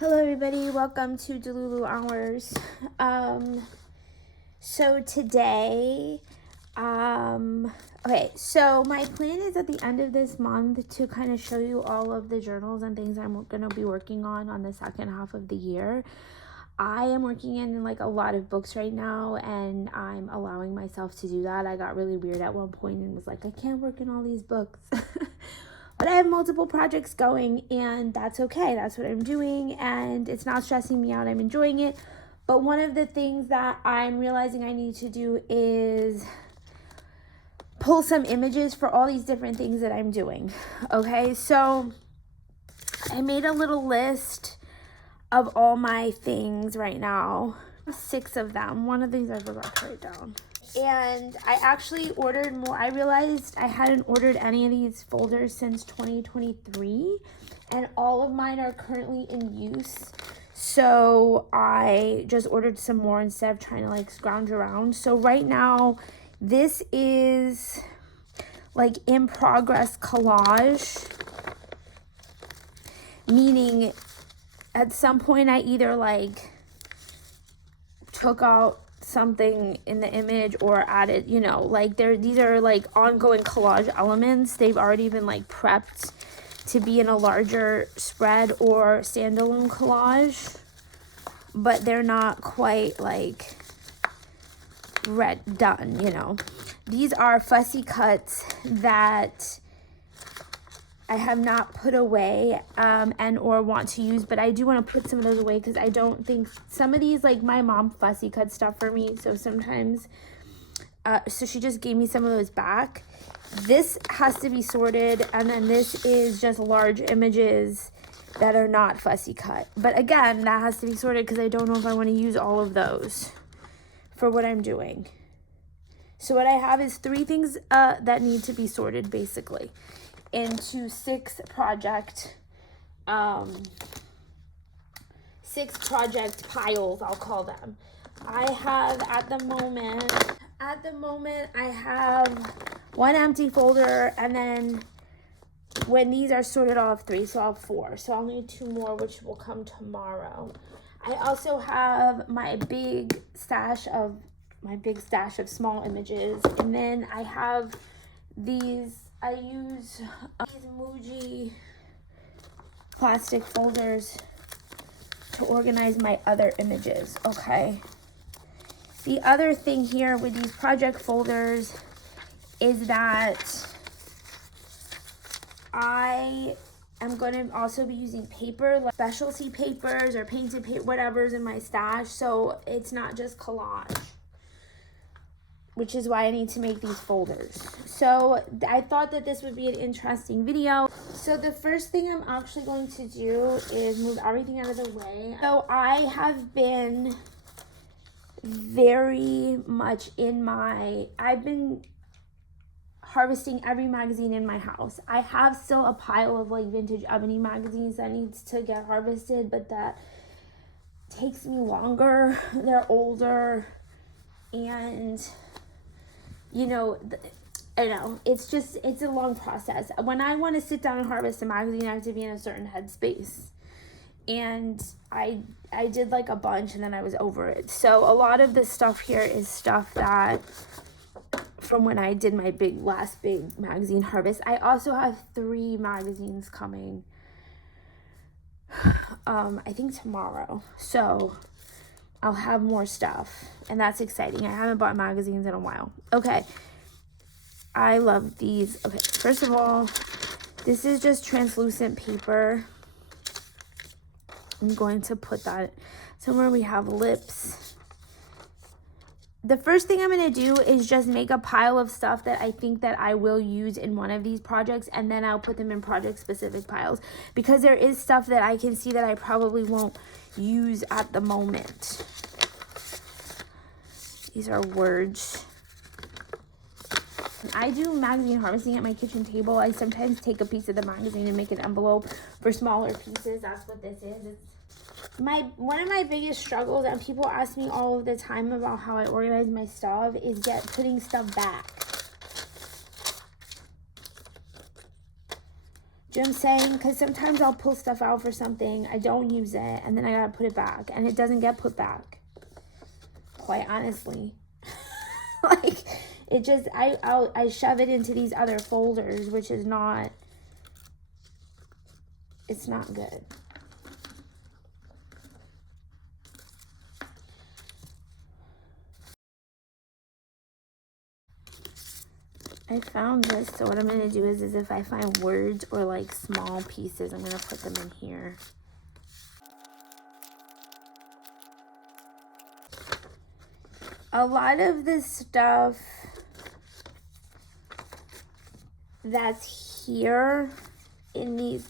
Hello everybody, welcome to Delulu Hours. So today, okay, so my plan is at the end of this month to kind of show you all of the journals and things I'm going to be working on the second half of the year. I am working in like a lot of books right now, and I'm allowing myself to do that. I got really weird at one point and was like, I can't work in all these books. But I have multiple projects going, and that's okay. That's what I'm doing, and it's not stressing me out. I'm enjoying it. But one of the things that I'm realizing I need to do is pull some images for all these different things that I'm doing. Okay, so I made a little list of all my things right now. 6 of them. One of these I forgot to write down. And I actually ordered more. I realized I hadn't ordered any of these folders since 2023, and all of mine are currently in use. So I just ordered some more instead of trying to like scrounge around. So right now, this is like in progress collage, meaning at some point I either like took out something in the image or added, you know, like these are like ongoing collage elements. They've already been like prepped to be in a larger spread or standalone collage, but they're not quite like done, you know. These are fussy cuts that I have not put away and or want to use, but I do want to put some of those away because I don't think some of these, like my mom fussy cut stuff for me, so sometimes so she just gave me some of those back. This has to be sorted, and then this is just large images that are not fussy cut, but again that has to be sorted because I don't know if I want to use all of those for what I'm doing. So what I have is 3 things that need to be sorted basically into 6 project piles, I'll call them. I have at the moment I have 1 empty folder, and then when these are sorted I'll have 3, so I'll have 4. So I'll need 2 more, which will come tomorrow. I also have my big stash of small images, and then I have these. I use these Muji plastic folders to organize my other images, okay? The other thing here with these project folders is that I am going to also be using paper, like specialty papers or painted paper, whatever's in my stash, so it's not just collage, which is why I need to make these folders. So I thought that this would be an interesting video. So the first thing I'm actually going to do is move everything out of the way. So I have been very much I've been harvesting every magazine in my house. I have still a pile of like vintage ebony magazines that needs to get harvested, but that takes me longer. They're older, and you know, I know it's a long process. When I want to sit down and harvest a magazine, I have to be in a certain headspace, and I did like a bunch and then I was over it. So a lot of this stuff here is stuff that from when I did my last big magazine harvest. I also have 3 magazines coming I think tomorrow, so I'll have more stuff, and that's exciting. I haven't bought magazines in a while. Okay, I love these. Okay, first of all, this is just translucent paper. I'm going to put that somewhere we have lips. The first thing I'm going to do is just make a pile of stuff that I think that I will use in one of these projects, and then I'll put them in project-specific piles, because there is stuff that I can see that I probably won't use at the moment. These are words. I do magazine harvesting at my kitchen table. I sometimes take a piece of the magazine and make an envelope for smaller pieces. That's what this is. One of my biggest struggles, and people ask me all of the time about how I organize my stuff, is putting stuff back. Do you know what I'm saying? Because sometimes I'll pull stuff out for something, I don't use it, and then I gotta put it back, and it doesn't get put back. Quite honestly. Like, it just, I shove it into these other folders, which is not, it's not good. I found this, so what I'm going to do is if I find words or like small pieces, I'm going to put them in here. A lot of this stuff that's here in these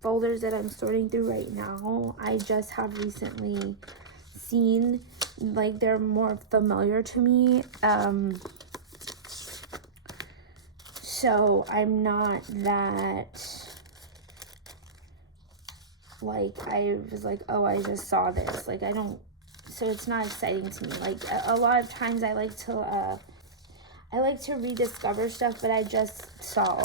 folders that I'm sorting through right now, I just have recently seen, like they're more familiar to me. So I'm not that, like, I was like, oh, I just saw this. Like, I don't, so it's not exciting to me. Like, a lot of times I like to rediscover stuff, but I just saw.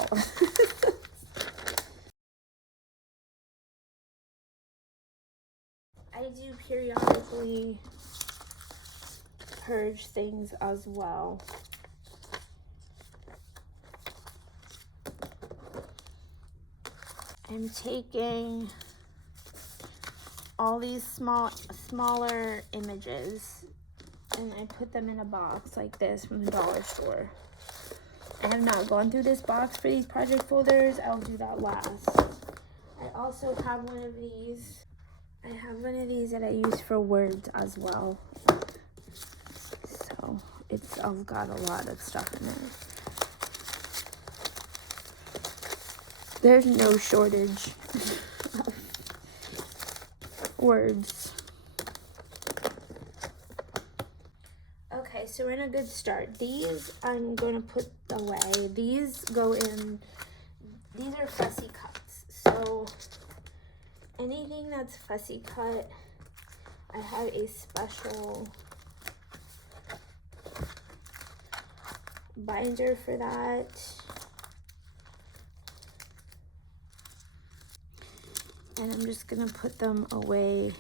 I do periodically purge things as well. I'm taking all these smaller images and I put them in a box like this from the dollar store. I have not gone through this box for these project folders. I'll do that last. I also have one of these. I have one of these that I use for words as well. So it's got a lot of stuff in it. There's no shortage of words. Okay, so we're in a good start. These I'm going to put away. These go in, these are fussy cuts. So anything that's fussy cut, I have a special binder for that. And I'm just gonna put them away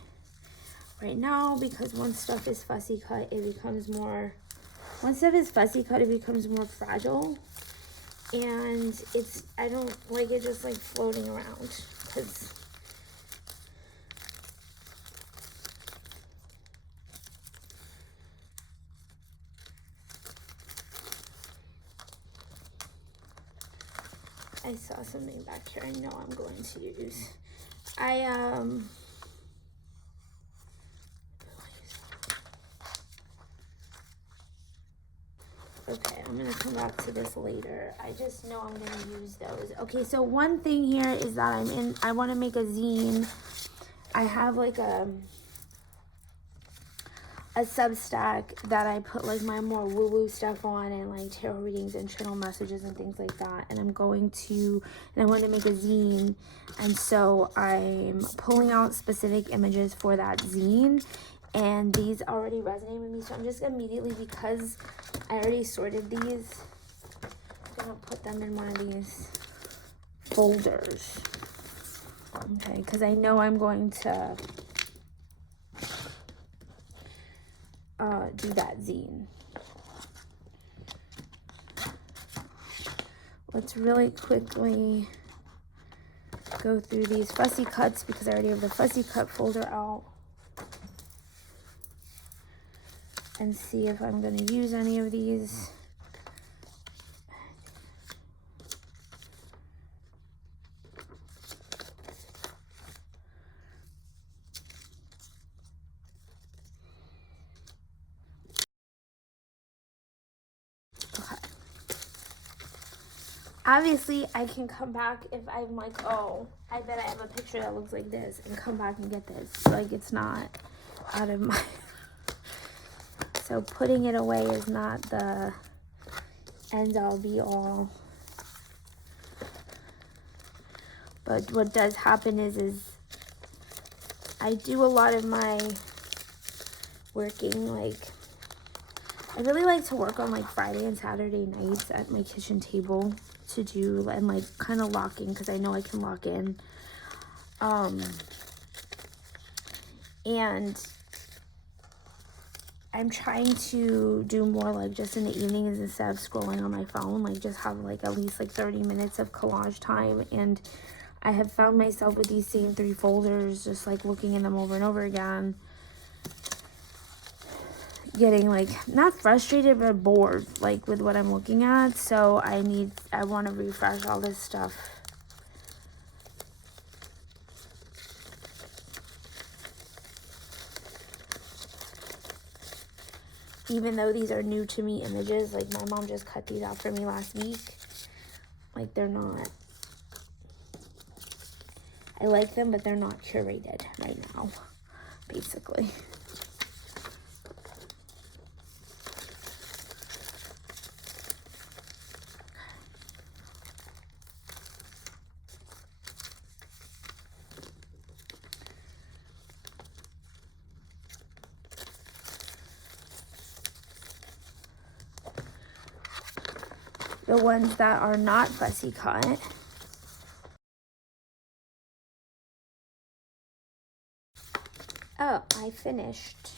right now because once stuff is fussy cut, it becomes more, once stuff is fussy cut, it becomes more fragile. And it's, I don't like it just like floating around because I saw something back here I know I'm going to use. Okay, I'm gonna come back to this later. I just know I'm gonna use those. Okay, so one thing here is that I want to make a zine. I have like a Substack that I put like my more woo-woo stuff on and like tarot readings and channel messages and things like that. And I want to make a zine. And so I'm pulling out specific images for that zine. And these already resonate with me. So I'm just immediately, because I already sorted these, I'm going to put them in one of these folders. Okay, because I know I'm going to do that zine. Let's really quickly go through these fussy cuts because I already have the fussy cut folder out, and see if I'm going to use any of these. Obviously, I can come back if I'm like, oh, I bet I have a picture that looks like this, and come back and get this. Like, it's not out of my... So putting it away is not the end-all, be-all. But what does happen is I do a lot of my working, like, I really like to work on, like, Friday and Saturday nights at my kitchen table to do, and like kind of locking, because I know I can lock in. And I'm trying to do more like just in the evenings instead of scrolling on my phone, like just have like at least like 30 minutes of collage time. And I have found myself with these same 3 folders, just like looking in them over and over again, getting like not frustrated but bored like with what I'm looking at. So I want to refresh all this stuff. Even though these are new to me images, like my mom just cut these out for me last week. Like they're not, I like them, but they're not curated right now, basically. The ones that are not fussy cut, oh, I finished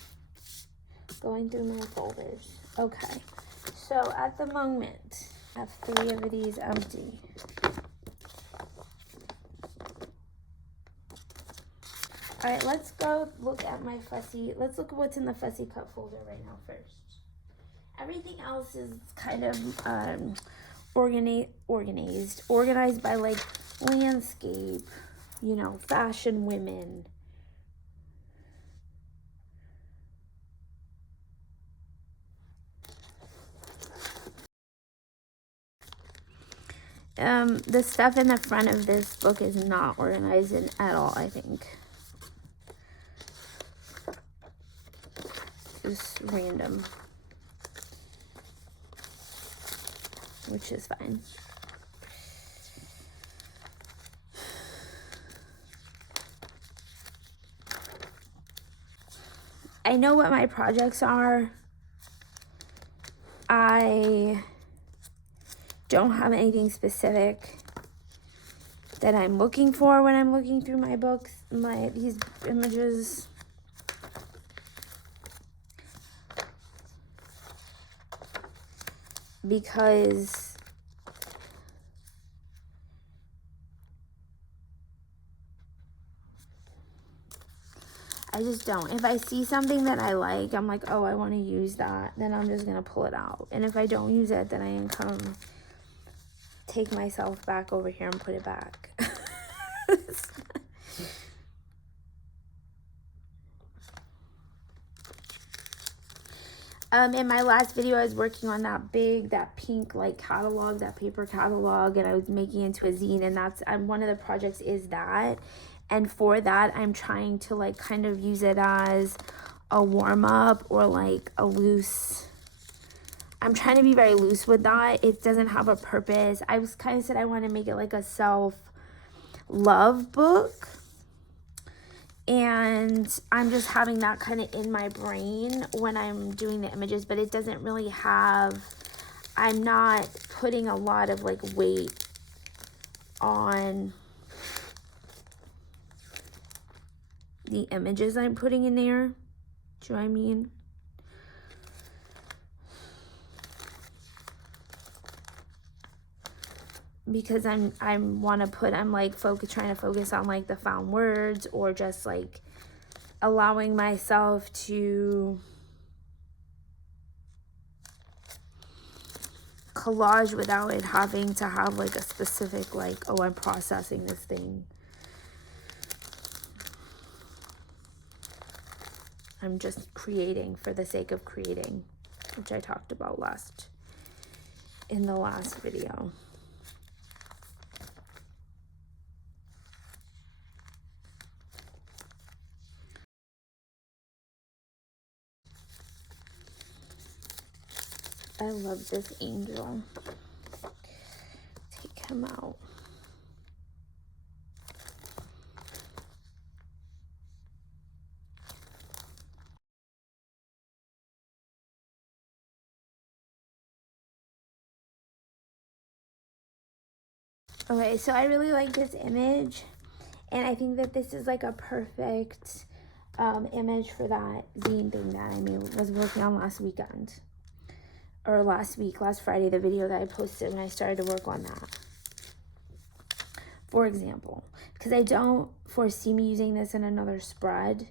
going through my folders. Okay, so at the moment, I have 3 of these empty. All right, let's go look at my fussy, let's look at what's in the fussy cut folder right now first. Everything else is kind of organized by like landscape, you know, fashion women. The stuff in the front of this book is not organized at all, I think. Just random, which is fine. I know what my projects are. I don't have anything specific that I'm looking for when I'm looking through my books, these images. Because I just don't. If I see something that I like, I'm like, oh, I want to use that, then I'm just going to pull it out. And if I don't use it, then I come take myself back over here and put it back. In my last video, I was working on that pink like catalog, that paper catalog, and I was making it into a zine, and that's one of the projects is that. And for that, I'm trying to like kind of use it as a warm-up or like a loose, I'm trying to be very loose with that. It doesn't have a purpose. I was kind of said I want to make it like a self-love book. And I'm just having that kind of in my brain when I'm doing the images, but it doesn't really have, I'm not putting a lot of like weight on the images I'm putting in there. Do you know what I mean? Because I'm like trying to focus on like the found words, or just like allowing myself to collage without it having to have like a specific like, oh, I'm processing this thing. I'm just creating for the sake of creating, which I talked about in the last video. I love this angel. Take him out. Okay, so I really like this image, and I think that this is like a perfect image for that zine thing that I was working on last weekend. Or last Friday, the video that I posted when I started to work on that. For example, because I don't foresee me using this in another spread. Do you know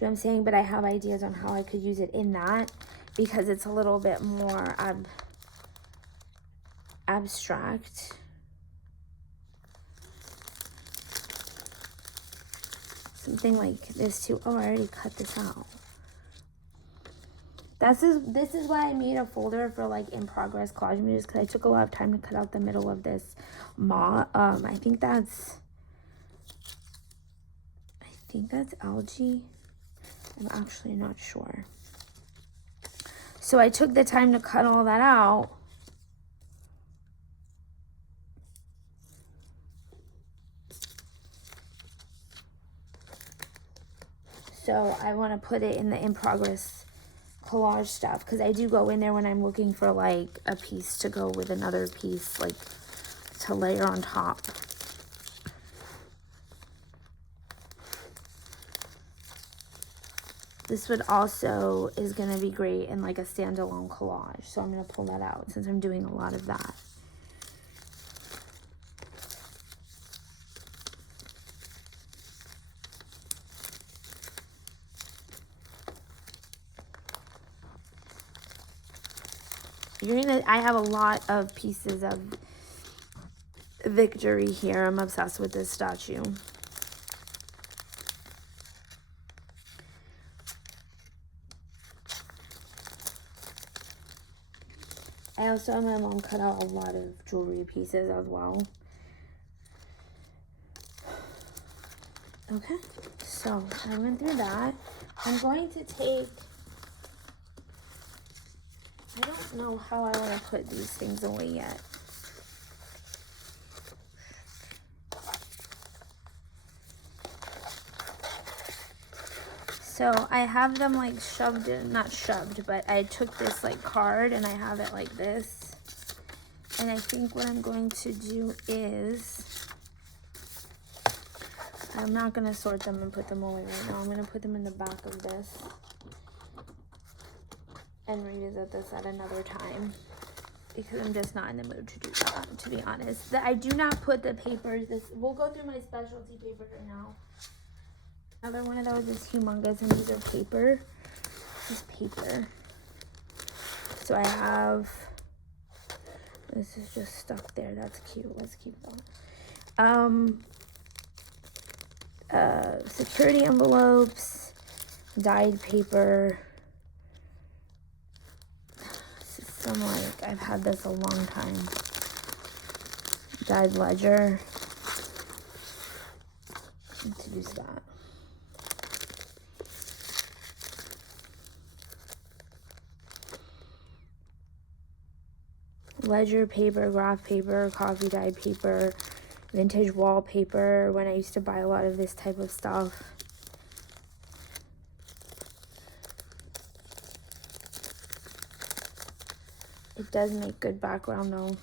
what I'm saying? But I have ideas on how I could use it in that, because it's a little bit more abstract. Something like this too. Oh, I already cut this out. This is why I made a folder for like in progress collage images, because I took a lot of time to cut out the middle of this I think that's algae. I'm actually not sure. So I took the time to cut all that out. So I want to put it in the in progress collage stuff, because I do go in there when I'm looking for like a piece to go with another piece, like to layer on top. This would also is going to be great in like a standalone collage, so I'm going to pull that out since I'm doing a lot of that. I have a lot of pieces of Victory here. I'm obsessed with this statue. I also had my mom cut out a lot of jewelry pieces as well. Okay, so I went through that. I'm going to take, I don't know how I want to put these things away yet. So I have them like shoved in, not shoved, but I took this like card and I have it like this. And I think what I'm going to do is, I'm not going to sort them and put them away right now. I'm going to put them in the back of this and revisit this at another time, because I'm just not in the mood to do that, to be honest. I do not put the papers, we'll go through my specialty paper right now. Another one of those is humongous, and these are paper. This is paper. So I have, this is just stuck there. That's cute. Let's keep that. Security envelopes, dyed paper. This is some like, I've had this a long time. Dyed ledger. Let's use that. Ledger paper, graph paper, coffee dyed paper, vintage wallpaper, when I used to buy a lot of this type of stuff. It does make good background though.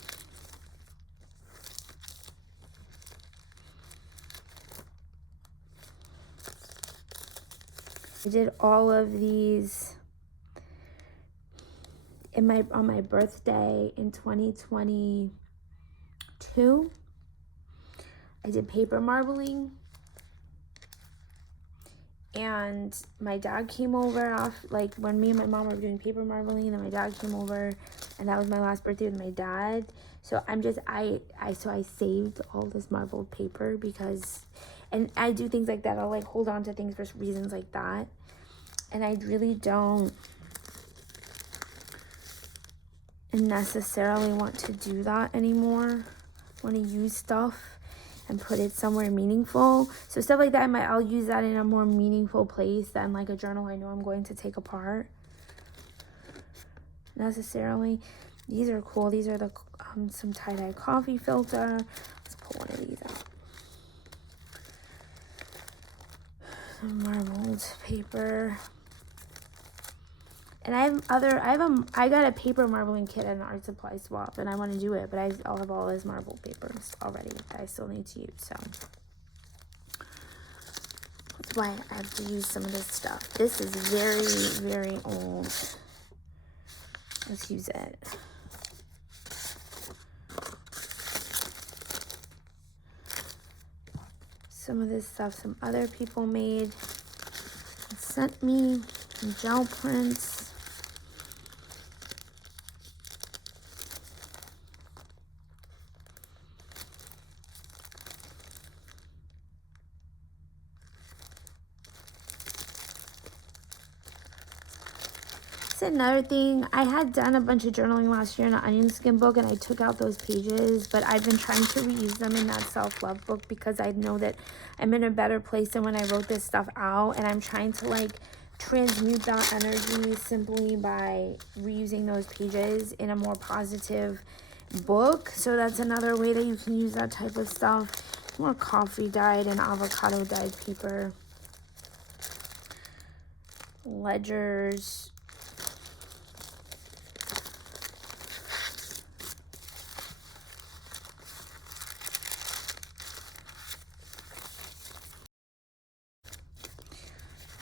I did all of these on my birthday in 2022. I did paper marbling, and my dad came over like when me and my mom were doing paper marbling, and then my dad came over, and that was my last birthday with my dad. So I saved all this marbled paper because, and I do things like that. I'll like hold on to things for reasons like that, and I really don't necessarily want to do that anymore. I want to use stuff and put it somewhere meaningful. So stuff like that, I'll use that in a more meaningful place than like a journal I know I'm going to take apart necessarily. These are cool. These are the some tie-dye coffee filter. Let's pull one of these out. Some marbled paper. And I got a paper marbling kit at an art supply swap, and I want to do it, but I'll have all this marble papers already that I still need to use, so that's why I have to use some of this stuff. This is very, very old. Let's use it. Some of this stuff some other people made and sent me, some gel prints. Another thing, I had done a bunch of journaling last year in an onion skin book, and I took out those pages, but I've been trying to reuse them in that self-love book because I know that I'm in a better place than when I wrote this stuff out, and I'm trying to like transmute that energy simply by reusing those pages in a more positive book. So that's another way that you can use that type of stuff. More coffee dyed and avocado dyed paper. Ledgers.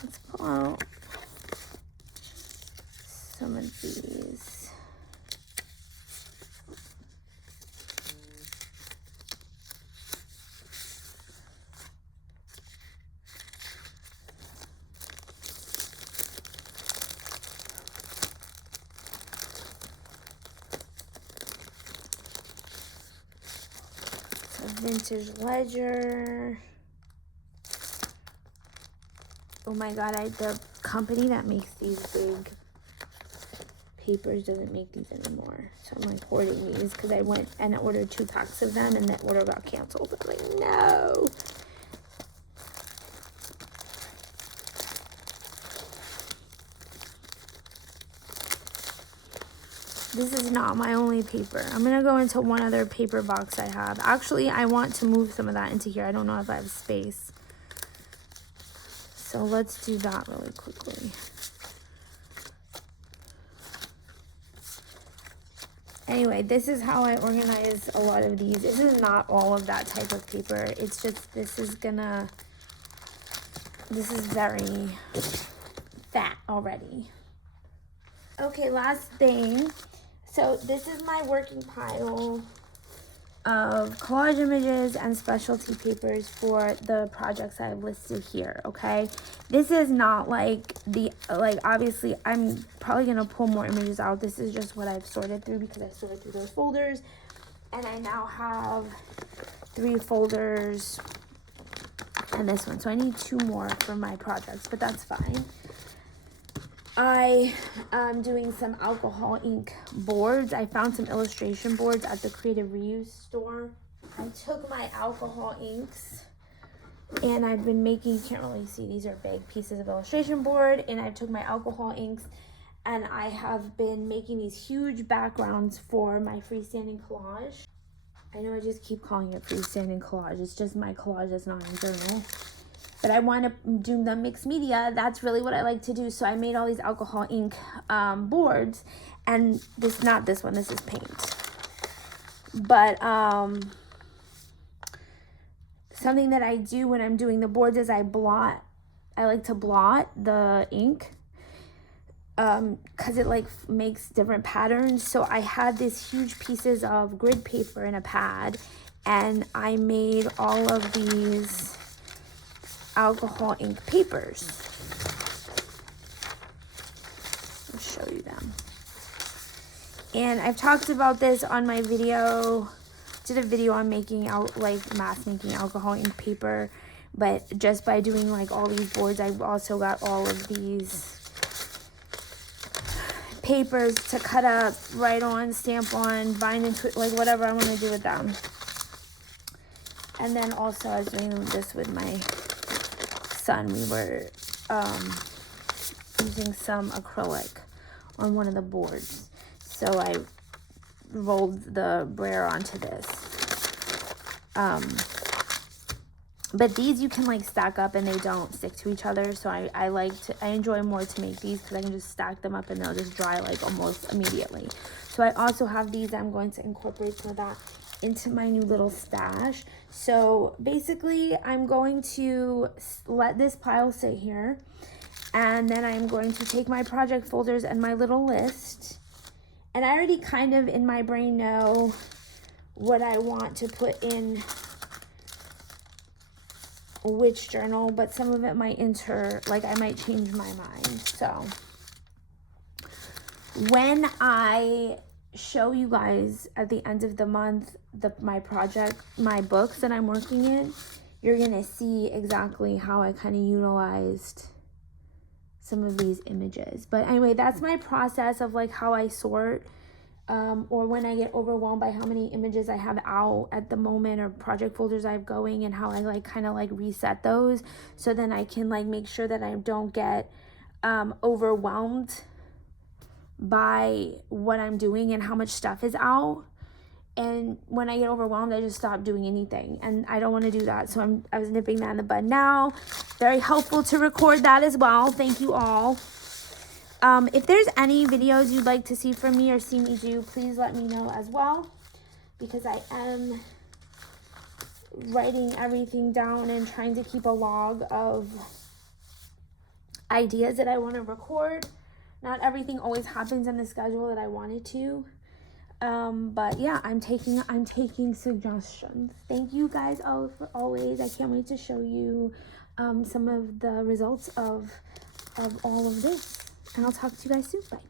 Let's pull out some of these. So vintage ledger. Oh my god, the company that makes these big papers doesn't make these anymore. So I'm like hoarding these because I went and ordered 2 packs of them and that order got canceled. I'm like, no. This is not my only paper. I'm going to go into one other paper box I have. Actually, I want to move some of that into here. I don't know if I have space. So let's do that really quickly. Anyway, this is how I organize a lot of these. This is not all of that type of paper. It's just, this is very fat already. Okay, last thing. So this is my working pile of collage images and specialty papers for the projects I've listed here, okay? This is not like obviously I'm probably gonna pull more images out. This is just what I've sorted through because I sorted through those folders, and I now have 3 folders and this one, so I need 2 more for my projects, but that's fine. I am doing some alcohol ink boards. I found some illustration boards at the Creative Reuse store. I took my alcohol inks and I've been making, you can't really see, these are big pieces of illustration board, and I took my alcohol inks and I have been making these huge backgrounds for my freestanding collage. I know I just keep calling it freestanding collage. It's just my collage that's not in journal. But I want to do the mixed media. That's really what I like to do. So I made all these alcohol ink boards, and not this one, this is paint. But something that I do when I'm doing the boards is I like to blot the ink because it like makes different patterns. So I had these huge pieces of grid paper in a pad, and I made all of these alcohol ink papers. I'll show you them. And I've talked about this on my video. Did a video on making mass making alcohol ink paper, but just by doing like all these boards, I've also got all of these papers to cut up, write on, stamp on, bind into, like whatever I want to do with them. And then also I was doing this with my son. We were using some acrylic on one of the boards, so I rolled the brayer onto this. But these you can like stack up and they don't stick to each other. So I enjoy more to make these because I can just stack them up and they'll just dry like almost immediately. So I also have these. I'm going to incorporate some of that into my new little stash. So basically I'm going to let this pile sit here, and then I'm going to take my project folders and my little list, and I already kind of in my brain know what I want to put in which journal, but some of it might I might change my mind. So when I show you guys at the end of the month my books that I'm working in, you're gonna see exactly how I kind of utilized some of these images. But anyway, that's my process of like how I sort, or when I get overwhelmed by how many images I have out at the moment, or project folders I have going, and how I like kind of like reset those, so then I can like make sure that I don't get overwhelmed by what I'm doing and how much stuff is out. And when I get overwhelmed, I just stop doing anything, and I don't want to do that. So I was nipping that in the bud now. Very helpful to record that as well. Thank you all. If there's any videos you'd like to see from me or see me do, please let me know as well, because I am writing everything down and trying to keep a log of ideas that I want to record. Not everything always happens in the schedule that I wanted to. But yeah, I'm taking suggestions. Thank you guys all for always. I can't wait to show you some of the results of all of this. And I'll talk to you guys soon. Bye.